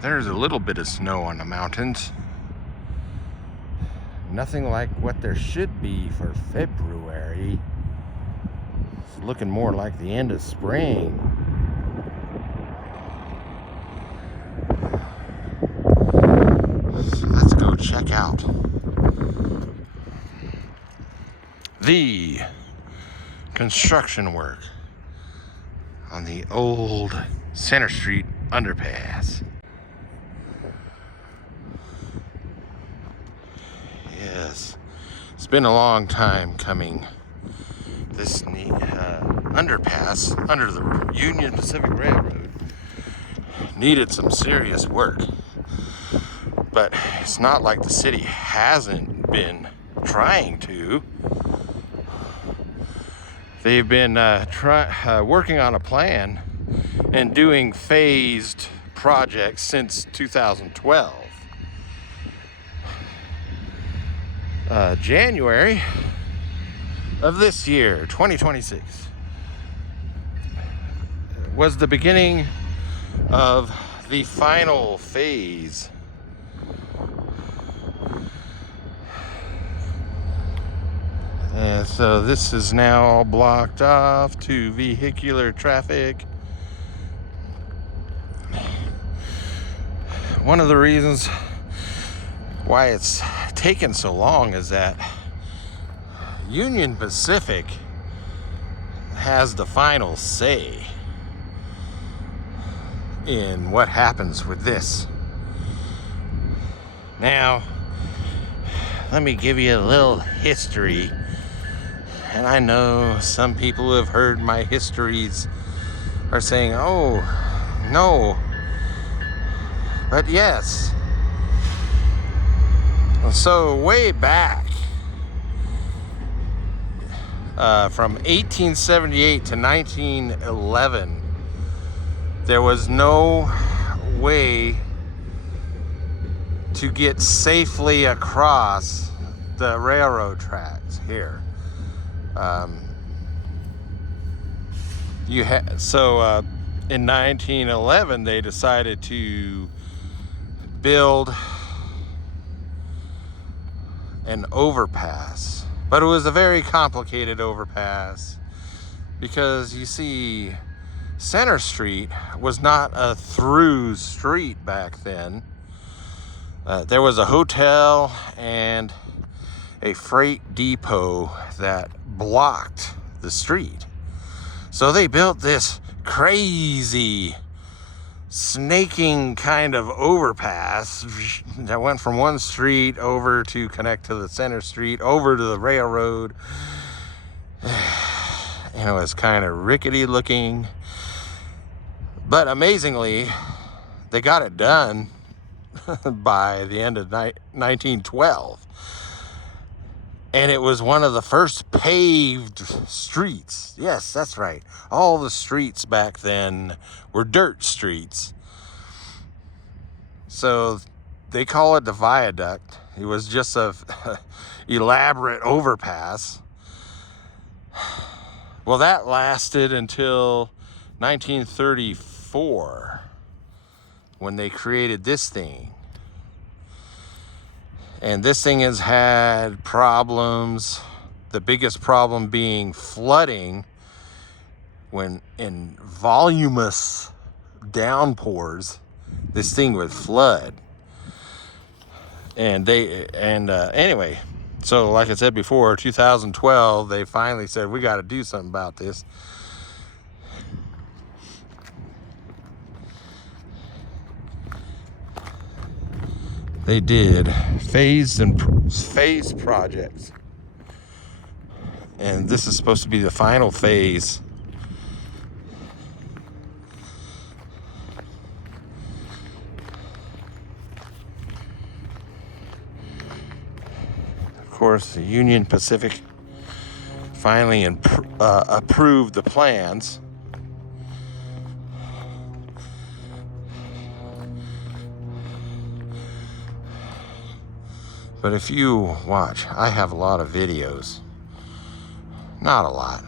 There's a little bit of snow on the mountains. Nothing like what there should be for February. It's looking more like the end of spring. Let's go check out the construction work on the old Center Street Underpass. Yes, it's been a long time coming. This underpass under the Union Pacific Railroad needed some serious work. But it's not like the city hasn't been trying to. They've been working on a plan and doing phased projects since 2012. January of this year, 2026, was the beginning of the final phase. And so this is now all blocked off to vehicular traffic. One of the reasons why it's taken so long is that Union Pacific has the final say in what happens with this. Now, let me give you a little history. And I know some people who have heard my histories are saying, oh, no. But yes. So way back, from 1878 to 1911, there was no way to get safely across the railroad tracks here. In 1911, they decided to build an overpass, but it was a very complicated overpass because you see, Center Street was not a through street back then. There was a hotel and a freight depot that blocked the street. So they built this crazy snaking kind of overpass that went from one street over to connect to the Center Street, over to the railroad. And it was kind of rickety looking. But amazingly, they got it done by the end of 1912. And it was one of the first paved streets. Yes, that's right. All the streets back then were dirt streets. So they call it the viaduct. It was just a elaborate overpass. Well, that lasted until 1934 when they created this thing. And this thing has had problems. The biggest problem being flooding. When in voluminous downpours, this thing would flood. Anyway, so like I said before, 2012, they finally said, we got to do something about this. They did phased projects. And this is supposed to be the final phase. Of course, the Union Pacific finally approved the plans. But if you watch, I have a lot of videos. Not a lot.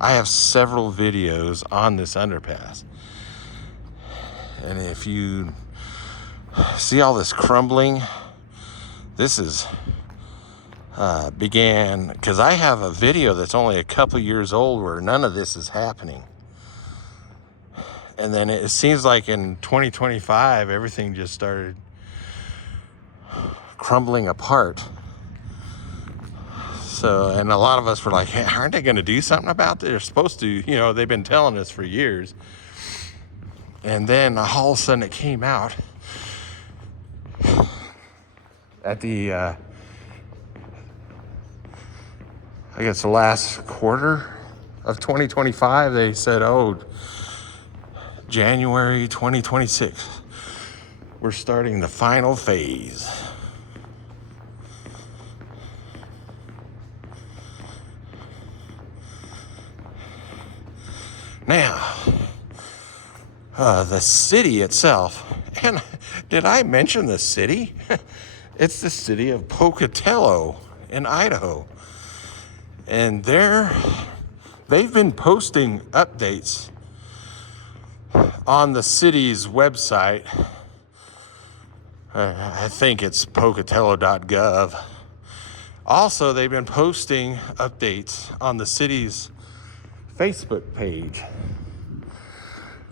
I have several videos on this underpass. And if you See all this crumbling? This is began because I have a video that's only a couple years old where none of this is happening. And then it seems like in 2025, everything just started crumbling apart. So, and a lot of us were like, hey, aren't they going to do something about this? They're supposed to, you know, they've been telling us for years. And then all of a sudden it came out at the, I guess the last quarter of 2025, they said, oh, January 2026, we're starting the final phase. Now, the city itself, and did I mention the city? It's the city of Pocatello in Idaho. And they've been posting updates on the city's website. I think it's pocatello.gov. Also, they've been posting updates on the city's Facebook page.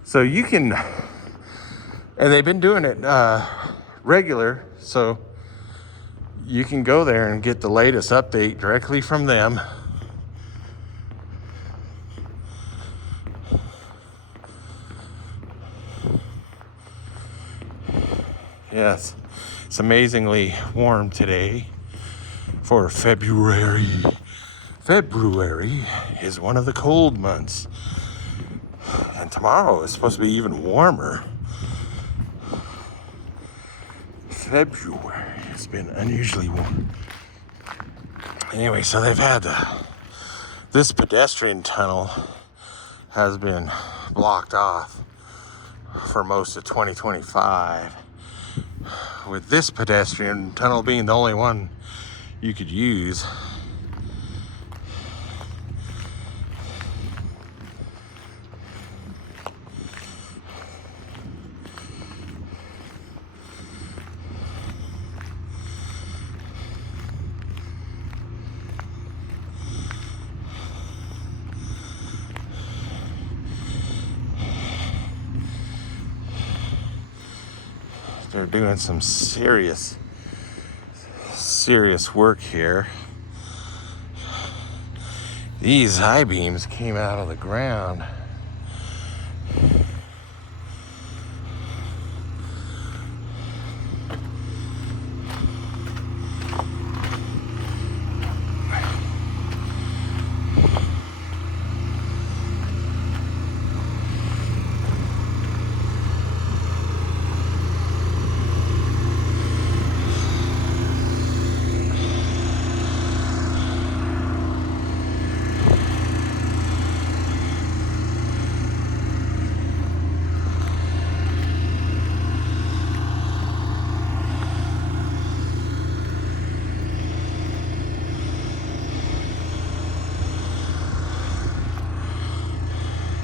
So you can, and they've been doing it regular, so you can go there and get the latest update directly from them. Yes, it's amazingly warm today for February. February is one of the cold months. And tomorrow is supposed to be even warmer. February has been unusually warm. Anyway, so they've had this pedestrian tunnel has been blocked off for most of 2025. With this pedestrian tunnel being the only one you could use. They're doing some serious work here. These I-beams came out of the ground.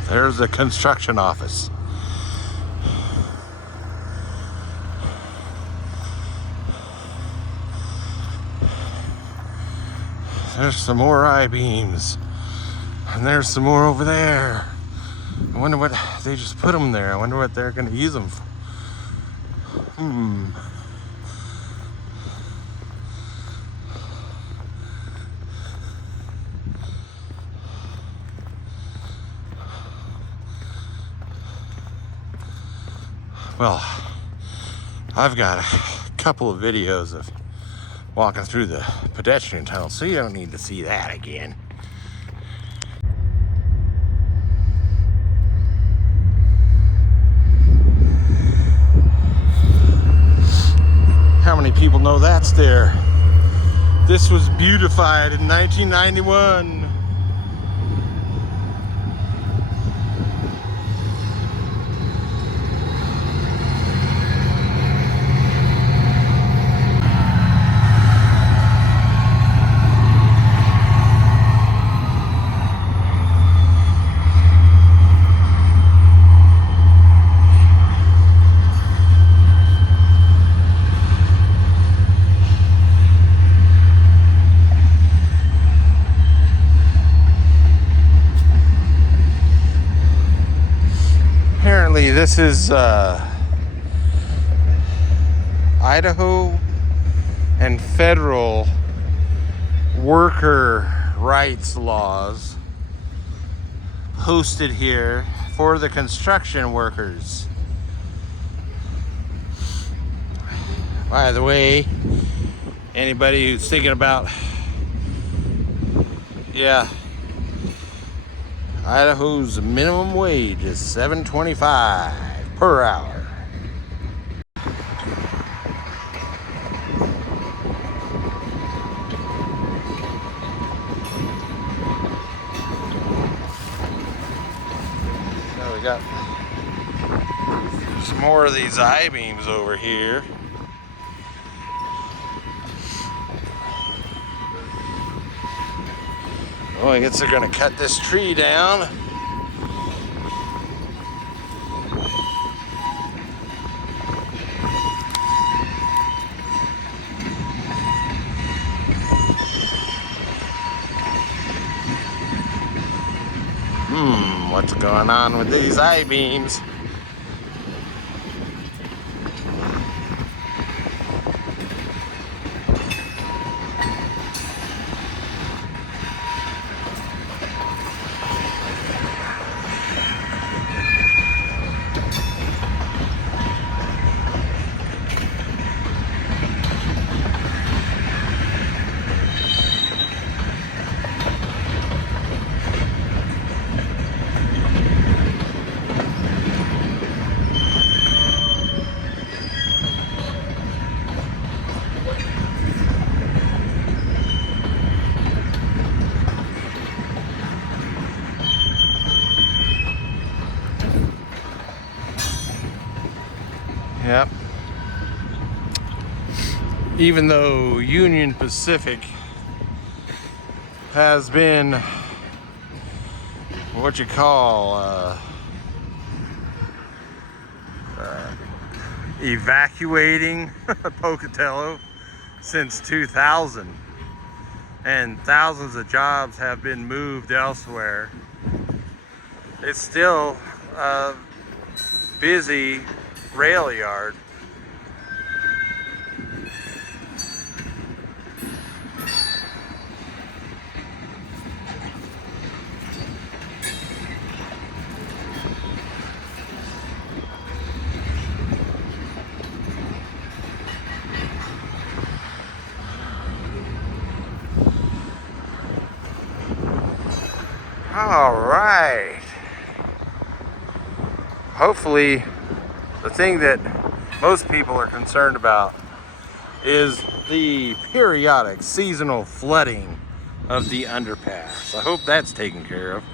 There's the construction office. There's some more I-beams. And there's some more over there. I wonder what, they just put them there. I wonder what they're gonna use them for. Well, I've got a couple of videos of walking through the pedestrian tunnel, so you don't need to see that again. How many people know that's there? This was beautified in 1991. apparently this is Idaho and federal worker rights laws posted here for the construction workers. By the way, anybody who's thinking about, yeah, Idaho's minimum wage is $7.25 per hour. So we got some more of these I-beams over here. Oh, I guess they're gonna cut this tree down. What's going on with these I-beams? Yep. Even though Union Pacific has been what you call evacuating Pocatello since 2000, and thousands of jobs have been moved elsewhere, it's still a busy rail yard. All right. Hopefully, the thing that most people are concerned about is the periodic seasonal flooding of the underpass. I hope that's taken care of.